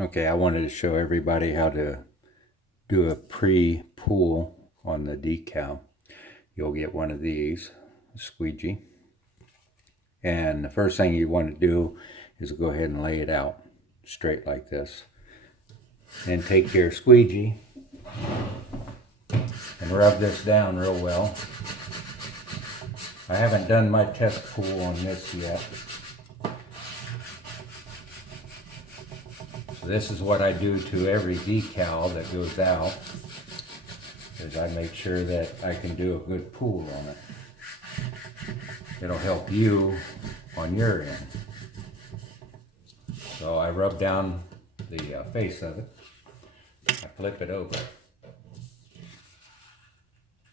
Okay, I wanted to show everybody how to do a pre-pull on the decal. You'll get one of these, a squeegee. And the first thing you want to do is go ahead and lay it out straight like this. Then take your squeegee and rub this down real well. I haven't done my test pull on this yet. So this is what I do to every decal that goes out, is I make sure that I can do a good pull on it. It'll help you on your end. So I rub down the face of it. I flip it over.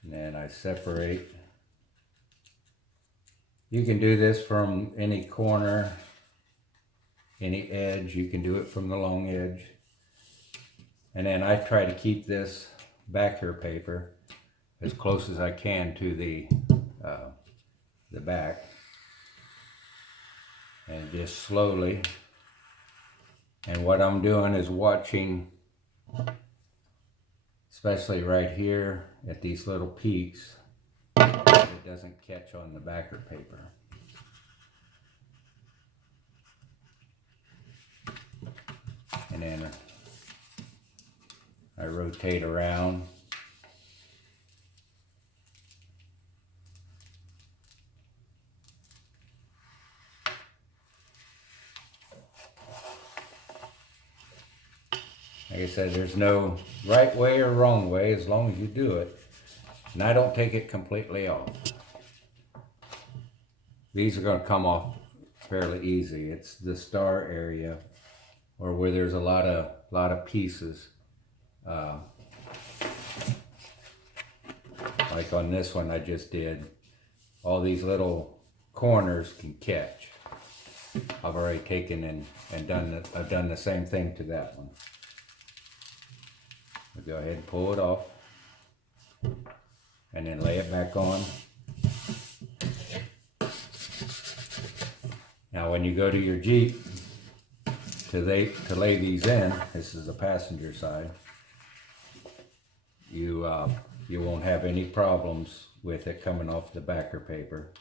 And then I separate. You can do this from any corner, any edge. You can do it from the long edge. And then I try to keep this backer paper as close as I can to the back. And just slowly. And what I'm doing is watching, especially right here at these little peaks, it doesn't catch on the backer paper. And then I rotate around. Like I said, there's no right way or wrong way as long as you do it. And I don't take it completely off. These are going to come off fairly easy. It's the star area, or where there's a lot of pieces. Like on this one I just did, all these little corners can catch. I've already taken and I've done the same thing to that one. I'll go ahead and pull it off, and then lay it back on. Now when you go to your Jeep to lay these in, this is the passenger side, you won't have any problems with it coming off the backer paper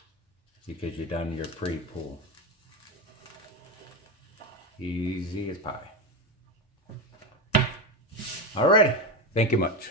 because you've done your pre-pull. Easy as pie. Alright, thank you much.